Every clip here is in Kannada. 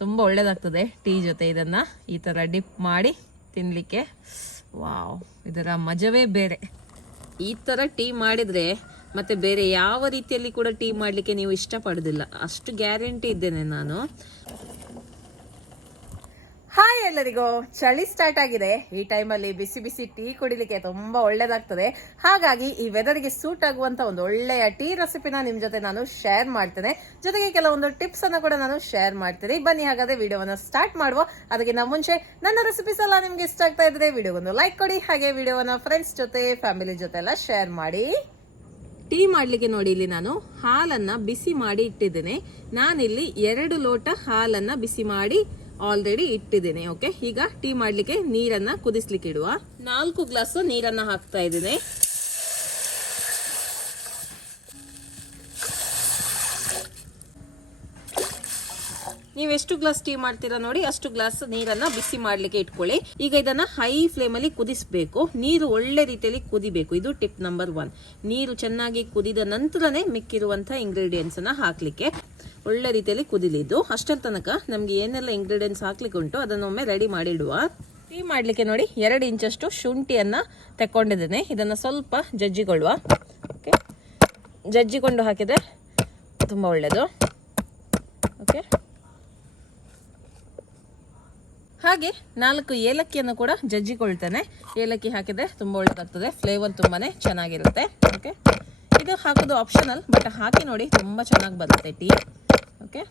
ತುಂಬ ಒಳ್ಳೆಯದಾಗ್ತದೆ ಟೀ ಜೊತೆ ಇದನ್ನು ಈ ಥರ ಡಿಪ್ ಮಾಡಿ ತಿನ್ನಲಿಕ್ಕೆ. ವಾವ್, ಇದರ ಮಜವೇ ಬೇರೆ. ಈ ಥರ ಟೀ ಮಾಡಿದರೆ ಮತ್ತು ಬೇರೆ ಯಾವ ರೀತಿಯಲ್ಲಿ ಕೂಡ ಟೀ ಮಾಡಲಿಕ್ಕೆ ನೀವು ಇಷ್ಟಪಡೋದಿಲ್ಲ, ಅಷ್ಟು ಗ್ಯಾರಂಟಿ ಇದ್ದೇನೆ ನಾನು. ಹಾಯ್ ಎಲ್ಲರಿಗೂ, ಚಳಿ ಸ್ಟಾರ್ಟ್ ಆಗಿದೆ. ಈ ಟೈಮಲ್ಲಿ ಬಿಸಿ ಬಿಸಿ ಟೀ ಕುಡಿಲಿಕ್ಕೆ ತುಂಬಾ ಒಳ್ಳೇದಾಗ್ತದೆ. ಹಾಗಾಗಿ ಈ ವೆದರ್ಗೆ ಸೂಟ್ ಆಗುವಂತ ಒಂದು ಒಳ್ಳೆಯ ಟೀ ರೆಸಿಪಿನ ನಿಮ್ ಜೊತೆ ನಾನು ಶೇರ್ ಮಾಡ್ತೇನೆ. ಜೊತೆಗೆ ಕೆಲವೊಂದು ಟಿಪ್ಸ್ ಅನ್ನ ಕೂಡ ನಾನು ಶೇರ್ ಮಾಡ್ತೀನಿ. ಬನ್ನಿ ಹಾಗಾದ್ರೆ ವಿಡಿಯೋವನ್ನ ಸ್ಟಾರ್ಟ್ ಮಾಡುವ. ಅದಕ್ಕಿಂತ ಮುಂಚೆ ನನ್ನ ರೆಸಿಪೀಸ್ ಎಲ್ಲ ನಿಮ್ಗೆ ಇಷ್ಟ ಆಗ್ತಾ ಇದ್ರೆ ವಿಡಿಯೋಗೊಂದು ಲೈಕ್ ಕೊಡಿ, ಹಾಗೆ ವಿಡಿಯೋವನ್ನ ಫ್ರೆಂಡ್ಸ್ ಜೊತೆ ಫ್ಯಾಮಿಲಿ ಜೊತೆ ಎಲ್ಲ ಶೇರ್ ಮಾಡಿ. ಟೀ ಮಾಡ್ಲಿಕ್ಕೆ ನೋಡಿ, ಇಲ್ಲಿ ನಾನು ಹಾಲನ್ನ ಬಿಸಿ ಮಾಡಿ ಇಟ್ಟಿದ್ದೇನೆ. ನಾನಿಲ್ಲಿ 2 ಲೋಟ ಹಾಲನ್ನ ಬಿಸಿ ಮಾಡಿ ಆಲ್ರೆಡಿ ಇಟ್ಟಿದ್ದೇನೆ. ಓಕೆ, ಈಗ ಟೀ ಮಾಡ್ಲಿಕ್ಕೆ ನೀರನ್ನ ಕುದಿಸ್ಲಿಕ್ಕೆ ಇಡುವ. 4 ಗ್ಲಾಸ್ ನೀರನ್ನ ಹಾಕ್ತಾ ಇದ್ದೇನೆ. ನೀವು ಎಷ್ಟು ಗ್ಲಾಸ್ ಟೀ ಮಾಡ್ತೀರಾ ನೋಡಿ, ಅಷ್ಟು ಗ್ಲಾಸ್ ನೀರನ್ನ ಬಿಸಿ ಮಾಡ್ಲಿಕ್ಕೆ ಇಟ್ಕೊಳ್ಳಿ. ಈಗ ಇದನ್ನ ಹೈ ಫ್ಲೇಮ್ ಅಲ್ಲಿ ಕುದಿಸ್ಬೇಕು. ನೀರು ಒಳ್ಳೆ ರೀತಿಯಲ್ಲಿ ಕುದಿಬೇಕು. ಇದು ಟಿಪ್ ನಂಬರ್ 1. ನೀರು ಚೆನ್ನಾಗಿ ಕುದಿದ ನಂತರನೇ ಮಿಕ್ಕಿರುವಂತಹ ಇಂಗ್ರೀಡಿಯೆಂಟ್ಸ್ ಅನ್ನ ಹಾಕ್ಲಿಕ್ಕೆ. ಒಳ್ಳೆ ರೀತಿಯಲ್ಲಿ ಕುದಿಲಿದ್ದು ಅಷ್ಟರ ತನಕ ನಮ್ಗೆ ಏನೆಲ್ಲ ಇಂಗ್ರೀಡಿಯೆಂಟ್ಸ್ ಹಾಕ್ಲಿಕ್ಕೆ ಉಂಟು ಅದನ್ನೊಮ್ಮೆ ರೆಡಿ ಮಾಡಿ ಇಡುವ. ಟೀ ಮಾಡ್ಲಿಕ್ಕೆ ನೋಡಿ 2 ಇಂಚಷ್ಟು ಶುಂಠಿಯನ್ನ ತೆಕ್ಕೊಂಡಿದ್ದೇನೆ. ಇದನ್ನ ಸ್ವಲ್ಪ ಜಜ್ಜಿಕೊಳ್ಳುವ. ಓಕೆ, ಜಜ್ಜಿಕೊಂಡು ಹಾಕಿದ್ರೆ ತುಂಬಾ ಒಳ್ಳೆಯದು. ಓಕೆ, ಹಾಗೆ 4 ಏಲಕ್ಕಿಯನ್ನು ಕೂಡ ಜಜ್ಜಿಕೊಳ್ತೇನೆ. ಏಲಕ್ಕಿ ಹಾಕಿದ್ರೆ ತುಂಬಾ ಒಳ್ಳೆದಾಗ್ತದೆ, ಫ್ಲೇವರ್ ತುಂಬಾನೇ ಚೆನ್ನಾಗಿರುತ್ತೆ. ಓಕೆ, ಇದು ಹಾಕೋದು ಆಪ್ಷನಲ್, ಬಟ್ ಹಾಕಿ ನೋಡಿ ತುಂಬಾ ಚೆನ್ನಾಗಿ ಬರುತ್ತೆ ಟೀ. ಓಕೆ,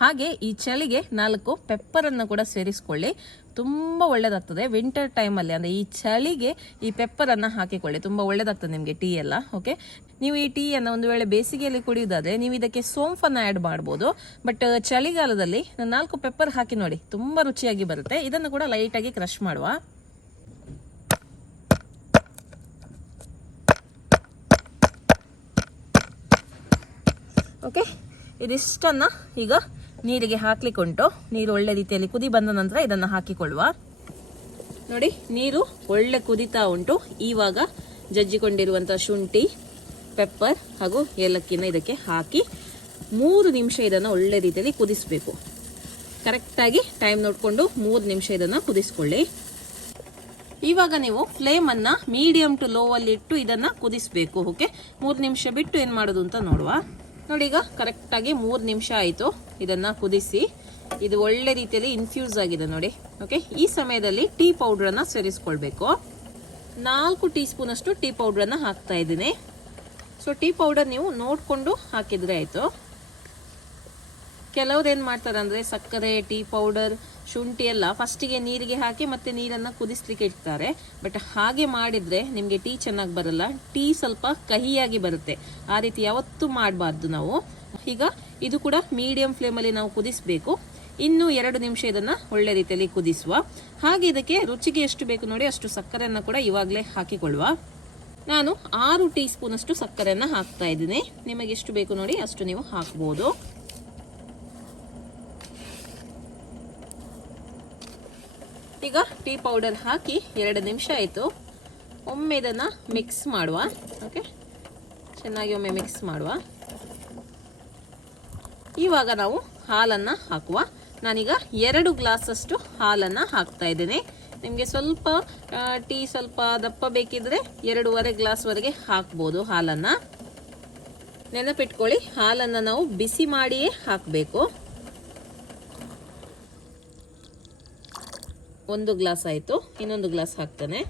ಹಾಗೆ ಈ ಚಳಿಗೆ 4 ಪೆಪ್ಪರ್ ಅನ್ನು ಕೂಡ ಸೇರಿಸ್ಕೊಳ್ಳಿ, ತುಂಬಾ ಒಳ್ಳೇದಾಗ್ತದೆ. ವಿಂಟರ್ ಟೈಮಲ್ಲಿ ಅಂದ್ರೆ ಈ ಚಳಿಗೆ ಈ ಪೆಪ್ಪರ್ ಅನ್ನ ಹಾಕಿಕೊಳ್ಳಿ, ತುಂಬಾ ಒಳ್ಳೇದಾಗ್ತದೆ ನಿಮಗೆ ಟೀ ಎಲ್ಲ. ಓಕೆ, ನೀವು ಈ ಟೀ ಅನ್ನ ಒಂದು ವೇಳೆ ಬೇಸಿಗೆಯಲ್ಲಿ ಕುಡಿಯೋದಾದ್ರೆ ನೀವು ಇದಕ್ಕೆ ಸೋಂಫನ್ನ ಆಡ್ ಮಾಡ್ಬೋದು. ಬಟ್ ಚಳಿಗಾಲದಲ್ಲಿ 4 ಪೆಪ್ಪರ್ ಹಾಕಿ ನೋಡಿ, ತುಂಬಾ ರುಚಿಯಾಗಿ ಬರುತ್ತೆ. ಇದನ್ನು ಕೂಡ ಲೈಟ್ ಆಗಿ ಕ್ರಶ್ ಮಾಡುವ. ಓಕೆ, ಇದಿಷ್ಟನ್ನ ಈಗ ನೀರಿಗೆ ಹಾಕ್ಲಿಕ್ಕೆ ಉಂಟು. ನೀರು ಒಳ್ಳೆ ರೀತಿಯಲ್ಲಿ ಕುದಿ ಬಂದ ನಂತರ ಇದನ್ನ ಹಾಕಿಕೊಳ್ಳುವ. ನೋಡಿ, ನೀರು ಒಳ್ಳೆ ಕುದಿತಾ ಉಂಟು. ಇವಾಗ ಜಜ್ಜಿಕೊಂಡಿರುವಂತಹ ಶುಂಠಿ, ಪೆಪ್ಪರ್ ಹಾಗೂ ಏಲಕ್ಕಿನ ಇದಕ್ಕೆ ಹಾಕಿ 3 ನಿಮಿಷ ಇದನ್ನ ಒಳ್ಳೆ ರೀತಿಯಲ್ಲಿ ಕುದಿಸ್ಬೇಕು. ಕರೆಕ್ಟಾಗಿ ಟೈಮ್ ನೋಡಿಕೊಂಡು 3 ನಿಮಿಷ ಇದನ್ನ ಕುದಿಸ್ಕೊಳ್ಳಿ. ಇವಾಗ ನೀವು ಫ್ಲೇಮ್ ಅನ್ನ ಮೀಡಿಯಂ ಟು ಲೋ ಅಲ್ಲಿ ಇಟ್ಟು ಇದನ್ನ ಕುದಿಸ್ಬೇಕು. ಓಕೆ, 3 ನಿಮಿಷ ಬಿಟ್ಟು ಏನ್ ಮಾಡೋದು ಅಂತ ನೋಡುವ. ನೋಡಿ, ಈಗ ಕರೆಕ್ಟ್ ಆಗಿ 3 ನಿಮಿಷ ಆಯಿತು. ಇದನ್ನ ಕುದಿಸಿ ಇದು ಒಳ್ಳೆ ರೀತಿಯಲ್ಲಿ ಇನ್ಫ್ಯೂಸ್ ಆಗಿದೆ ನೋಡಿ. ಓಕೆ, ಈ ಸಮಯದಲ್ಲಿ ಟೀ ಪೌಡರ್ ಅನ್ನ ಸೇರಿಸ್ಕೊಳ್ಬೇಕು. 4 ಟೀ ಸ್ಪೂನ್ ಅಷ್ಟು ಟೀ ಪೌಡರ್ ಅನ್ನ ಹಾಕ್ತಾ ಇದ್ದೀನಿ. ಸೊ ಟೀ ಪೌಡರ್ ನೀವು ನೋಡ್ಕೊಂಡು ಹಾಕಿದ್ರೆ ಆಯ್ತು. ಕೆಲವ್ರು ಏನ್ ಮಾಡ್ತಾರೆ ಅಂದ್ರೆ ಸಕ್ಕರೆ, ಟೀ ಪೌಡರ್, ಶುಂಠಿ ಎಲ್ಲ ಫಸ್ಟಿಗೆ ನೀರಿಗೆ ಹಾಕಿ ಮತ್ತೆ ನೀರನ್ನ ಕುದಿಸ್ಲಿಕ್ಕೆ ಇಡ್ತಾರೆ. ಬಟ್ ಹಾಗೆ ಮಾಡಿದ್ರೆ ನಿಮ್ಗೆ ಟೀ ಚೆನ್ನಾಗಿ ಬರಲ್ಲ, ಟೀ ಸ್ವಲ್ಪ ಕಹಿಯಾಗಿ ಬರುತ್ತೆ. ಆ ರೀತಿ ಯಾವತ್ತೂ ಮಾಡಬಾರ್ದು ನಾವು. ಈಗ ಇದು ಕೂಡ ಮೀಡಿಯಂ ಫ್ಲೇಮ್ ಅಲ್ಲಿ ನಾವು ಕುದಿಸ್ಬೇಕು. ಇನ್ನು 2 ನಿಮಿಷ ಇದನ್ನ ಒಳ್ಳೆ ರೀತಿಯಲ್ಲಿ ಕುದಿಸುವ. ಹಾಗೆ ಇದಕ್ಕೆ ರುಚಿಗೆ ಎಷ್ಟು ಬೇಕು ನೋಡಿ ಅಷ್ಟು ಸಕ್ಕರೆಯನ್ನ ಕೂಡ ಇವಾಗಲೇ ಹಾಕಿಕೊಳ್ಳುವ. ನಾನು 6 ಟೀ ಸ್ಪೂನ್ ಅಷ್ಟು ಸಕ್ಕರೆಯನ್ನ ಹಾಕ್ತಾ ಇದ್ದೀನಿ. ನಿಮಗೆ ಎಷ್ಟು ಬೇಕು ನೋಡಿ ಅಷ್ಟು ನೀವು ಹಾಕ್ಬೋದು. ಈಗ ಟೀ ಪೌಡರ್ ಹಾಕಿ 2 ನಿಮಿಷ ಆಯಿತು. ಒಮ್ಮೆ ಇದನ್ನ ಮಿಕ್ಸ್ ಮಾಡುವ. ಓಕೆ, ಚೆನ್ನಾಗಿ ಒಮ್ಮೆ ಮಿಕ್ಸ್ ಮಾಡುವ. ಇವಾಗ ನಾವು ಹಾಲನ್ನ ಹಾಕುವ. ನಾನೀಗ 2 ಗ್ಲಾಸ್ ಅಷ್ಟು ಹಾಲನ್ನ ಹಾಕ್ತಾ ಇದ್ದೇನೆ. ನಿಮಗೆ ಸ್ವಲ್ಪ ಟೀ ಸ್ವಲ್ಪ ದಪ್ಪ ಬೇಕಿದ್ರೆ 2.5 ಗ್ಲಾಸ್ ವರೆಗೆ ಹಾಕ್ಬೋದು ಹಾಲನ್ನ. ನೆನಪಿಟ್ಕೊಳ್ಳಿ, ಹಾಲನ್ನ ನಾವು ಬಿಸಿ ಮಾಡಿಯೇ ಹಾಕಬೇಕು. 1 ಗ್ಲಾಸ್ ಆಯಿತು, ಇನ್ನೊಂದು ಗ್ಲಾಸ್ ಹಾಕ್ತಾನೆ.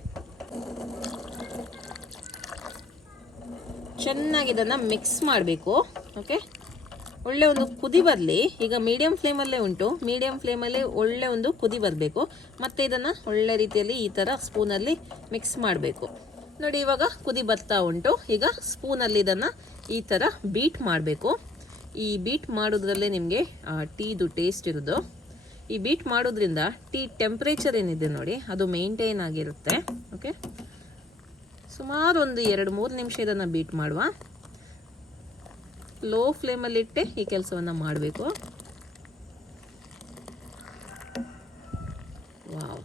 ಚೆನ್ನಾಗಿ ಇದನ್ನ ಮಿಕ್ಸ್ ಮಾಡಬೇಕು. ಓಕೆ, ಒಳ್ಳೆ ಒಂದು ಕುದಿ ಬರಲಿ. ಈಗ ಮೀಡಿಯಂ ಫ್ಲೇಮಲ್ಲೇ ಉಂಟು, ಮೀಡಿಯಂ ಫ್ಲೇಮಲ್ಲಿ ಒಳ್ಳೆ ಒಂದು ಕುದಿ ಬರಬೇಕು. ಮತ್ತೆ ಇದನ್ನ ಒಳ್ಳೆ ರೀತಿಯಲ್ಲಿ ಈ ಥರ ಸ್ಪೂನಲ್ಲಿ ಮಿಕ್ಸ್ ಮಾಡಬೇಕು. ನೋಡಿ, ಇವಾಗ ಕುದಿ ಬರ್ತಾ ಉಂಟು. ಈಗ ಸ್ಪೂನಲ್ಲಿ ಇದನ್ನ ಈ ಥರ ಬೀಟ್ ಮಾಡಬೇಕು. ಈ ಬೀಟ್ ಮಾಡೋದ್ರಲ್ಲೇ ನಿಮಗೆ ಟೀದು ಟೇಸ್ಟ್ ಇರೋದು. ಈ ಬೀಟ್ ಮಾಡೋದ್ರಿಂದ ಟೀ ಟೆಂಪ್ರೇಚರ್ ಏನಿದೆ ನೋಡಿ ಅದು ಮೇಂಟೈನ್ ಆಗಿರುತ್ತೆ. ಓಕೆ, ಸುಮಾರು ಒಂದು 2-3 ನಿಮಿಷ ಇದನ್ನು ಬೀಟ್ ಮಾಡುವ. ಲೋ ಫ್ಲೇಮಲ್ಲಿ ಇಟ್ಟೆ ಈ ಕೆಲಸವನ್ನು ಮಾಡಬೇಕು. ವಾವ್,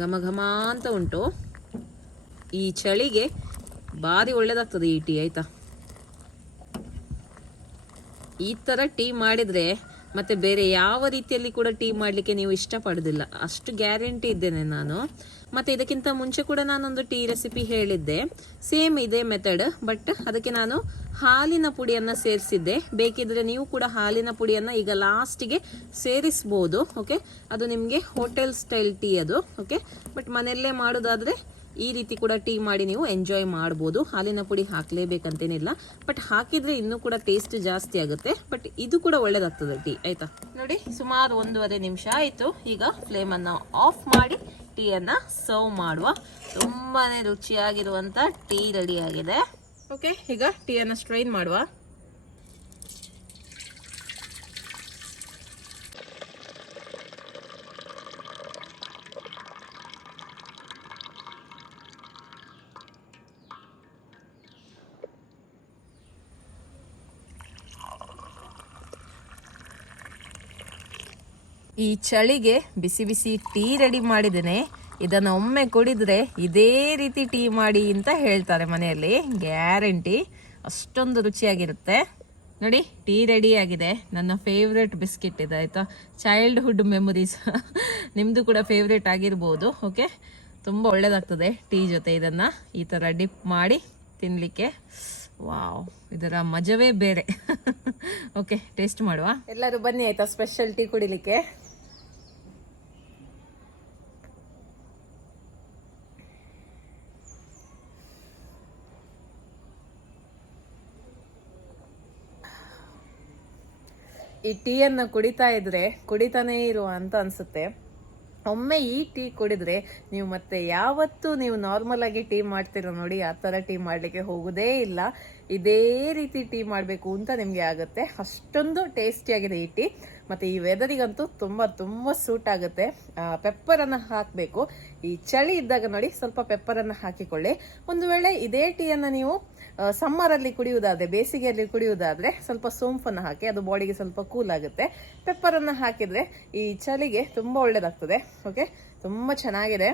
ಘಮ ಘಮ ಅಂತ ಉಂಟು. ಈ ಚಳಿಗೆ ಭಾರಿ ಒಳ್ಳೇದಾಗ್ತದೆ ಈ ಟೀ. ಆಯ್ತಾ, ಈ ಥರ ಟೀ ಮಾಡಿದರೆ ಮತ್ತು ಬೇರೆ ಯಾವ ರೀತಿಯಲ್ಲಿ ಕೂಡ ಟೀ ಮಾಡಲಿಕ್ಕೆ ನೀವು ಇಷ್ಟಪಡೋದಿಲ್ಲ, ಅಷ್ಟು ಗ್ಯಾರಂಟಿ ಇದ್ದೇನೆ ನಾನು. ಮತ್ತು ಇದಕ್ಕಿಂತ ಮುಂಚೆ ಕೂಡ ನಾನೊಂದು ಟೀ ರೆಸಿಪಿ ಹೇಳಿದ್ದೆ, ಸೇಮ್ ಇದೇ ಮೆಥಡ್, ಬಟ್ ಅದಕ್ಕೆ ನಾನು ಹಾಲಿನ ಪುಡಿಯನ್ನು ಸೇರಿಸಿದ್ದೆ. ಬೇಕಿದ್ರೆ ನೀವು ಕೂಡ ಹಾಲಿನ ಪುಡಿಯನ್ನು ಈಗ ಲಾಸ್ಟಿಗೆ ಸೇರಿಸ್ಬೋದು. ಓಕೆ, ಅದು ನಿಮಗೆ ಹೋಟೆಲ್ ಸ್ಟೈಲ್ ಟೀ ಅದು. ಓಕೆ, ಬಟ್ ಮನೆಯಲ್ಲೇ ಮಾಡೋದಾದರೆ ಈ ರೀತಿ ಕೂಡ ಟೀ ಮಾಡಿ ನೀವು ಎಂಜಾಯ್ ಮಾಡ್ಬೋದು. ಹಾಲಿನ ಪುಡಿ ಹಾಕಲೇಬೇಕಂತೇನಿಲ್ಲ, ಬಟ್ ಹಾಕಿದರೆ ಇನ್ನೂ ಕೂಡ ಟೇಸ್ಟ್ ಜಾಸ್ತಿ ಆಗುತ್ತೆ. ಬಟ್ ಇದು ಕೂಡ ಒಳ್ಳೇದಾಗ್ತದೆ ಟೀ. ಆಯಿತಾ ನೋಡಿ, ಸುಮಾರು 1.5 ನಿಮಿಷ ಆಯಿತು. ಈಗ ಫ್ಲೇಮನ್ನು ಆಫ್ ಮಾಡಿ ಟೀಯನ್ನು ಸರ್ವ್ ಮಾಡುವ. ತುಂಬಾ ರುಚಿಯಾಗಿರುವಂಥ ಟೀ ರೆಡಿಯಾಗಿದೆ. ಓಕೆ, ಈಗ ಟೀಯನ್ನು ಸ್ಟ್ರೈನ್ ಮಾಡುವ. ಈ ಚಳಿಗೆ ಬಿಸಿ ಬಿಸಿ ಟೀ ರೆಡಿ ಮಾಡಿದ್ದೇನೆ. ಇದನ್ನು ಒಮ್ಮೆ ಕುಡಿದ್ರೆ ಇದೇ ರೀತಿ ಟೀ ಮಾಡಿ ಅಂತ ಹೇಳ್ತಾರೆ ಮನೆಯಲ್ಲಿ, ಗ್ಯಾರಂಟಿ. ಅಷ್ಟೊಂದು ರುಚಿಯಾಗಿರುತ್ತೆ. ನೋಡಿ, ಟೀ ರೆಡಿ ಆಗಿದೆ. ನನ್ನ ಫೇವ್ರೆಟ್ ಬಿಸ್ಕೆಟ್ ಇದೆ, ಆಯಿತಾ. ಚೈಲ್ಡ್ಹುಡ್ ಮೆಮೊರೀಸ್ ನಿಮ್ಮದು ಕೂಡ ಫೇವ್ರೇಟ್ ಆಗಿರ್ಬೋದು. ಓಕೆ, ತುಂಬ ಒಳ್ಳೆಯದಾಗ್ತದೆ ಟೀ ಜೊತೆ ಇದನ್ನು ಈ ಥರ ಡಿಪ್ ಮಾಡಿ ತಿನ್ನಲಿಕ್ಕೆ. ವಾವ್, ಇದರ ಮಜವೇ ಬೇರೆ. ಓಕೆ, ಟೇಸ್ಟ್ ಮಾಡುವ. ಎಲ್ಲರೂ ಬನ್ನಿ ಆಯಿತಾ, ಸ್ಪೆಷಲ್ ಟೀ ಕುಡಿಲಿಕ್ಕೆ. ಈ ಟೀಯನ್ನು ಕುಡಿತಾ ಇದ್ರೆ ಕುಡಿತಾನೇ ಇರುವ ಅಂತ ಅನ್ಸುತ್ತೆ. ಒಮ್ಮೆ ಈ ಟೀ ಕುಡಿದ್ರೆ ನೀವು ಮತ್ತೆ ಯಾವತ್ತೂ ನೀವು ನಾರ್ಮಲ್ ಆಗಿ ಟೀ ಮಾಡ್ತೀರೋ ನೋಡಿ, ಆ ಥರ ಟೀ ಮಾಡಲಿಕ್ಕೆ ಹೋಗೋದೇ ಇಲ್ಲ. ಇದೇ ರೀತಿ ಟೀ ಮಾಡಬೇಕು ಅಂತ ನಿಮಗೆ ಆಗುತ್ತೆ. ಅಷ್ಟೊಂದು ಟೇಸ್ಟಿಯಾಗಿದೆ ಈ ಟೀ. ಮತ್ತು ಈ ವೆದರಿಗಂತೂ ತುಂಬ ಸೂಟ್ ಆಗುತ್ತೆ. ಪೆಪ್ಪರನ್ನು ಹಾಕಬೇಕು. ಈ ಚಳಿ ಇದ್ದಾಗ ನೋಡಿ, ಸ್ವಲ್ಪ ಪೆಪ್ಪರನ್ನು ಹಾಕಿಕೊಳ್ಳಿ. ಒಂದು ವೇಳೆ ಇದೇ ಟೀಯನ್ನು ನೀವು ಸಮ್ಮರಲ್ಲಿ ಕುಡಿಯುವುದಾದರೆ, ಬೇಸಿಗೆಯಲ್ಲಿ ಕುಡಿಯುವುದಾದರೆ ಸ್ವಲ್ಪ ಸೋಂಪನ್ನು ಹಾಕಿ, ಅದು ಬಾಡಿಗೆ ಸ್ವಲ್ಪ ಕೂಲ್ ಆಗುತ್ತೆ. ಪೆಪ್ಪರನ್ನು ಹಾಕಿದರೆ ಈ ಚಳಿಗೆ ತುಂಬ ಒಳ್ಳೆಯದಾಗ್ತದೆ. ಓಕೆ, ತುಂಬ ಚೆನ್ನಾಗಿದೆ,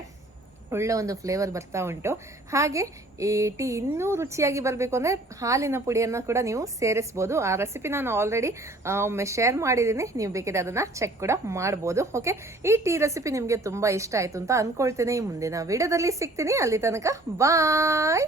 ಒಳ್ಳೆ ಒಂದು ಫ್ಲೇವರ್ ಬರ್ತಾ ಉಂಟು. ಹಾಗೆ ಈ ಟೀ ಇನ್ನೂ ರುಚಿಯಾಗಿ ಬರಬೇಕು ಅಂದರೆ ಹಾಲಿನ ಪುಡಿಯನ್ನು ಕೂಡ ನೀವು ಸೇರಿಸ್ಬೋದು. ಆ ರೆಸಿಪಿ ನಾನು ಆಲ್ರೆಡಿ ಒಮ್ಮೆ ಶೇರ್ ಮಾಡಿದ್ದೀನಿ, ನೀವು ಬೇಕಿದ್ರೆ ಅದನ್ನು ಚೆಕ್ ಕೂಡ ಮಾಡ್ಬೋದು. ಓಕೆ, ಈ ಟೀ ರೆಸಿಪಿ ನಿಮಗೆ ತುಂಬ ಇಷ್ಟ ಆಯಿತು ಅಂತ ಅಂದ್ಕೊಳ್ತೀನಿ. ಮುಂದಿನ ವಿಡಿಯೋದಲ್ಲಿ ಸಿಗ್ತೀನಿ. ಅಲ್ಲಿ ತನಕ ಬಾಯ್.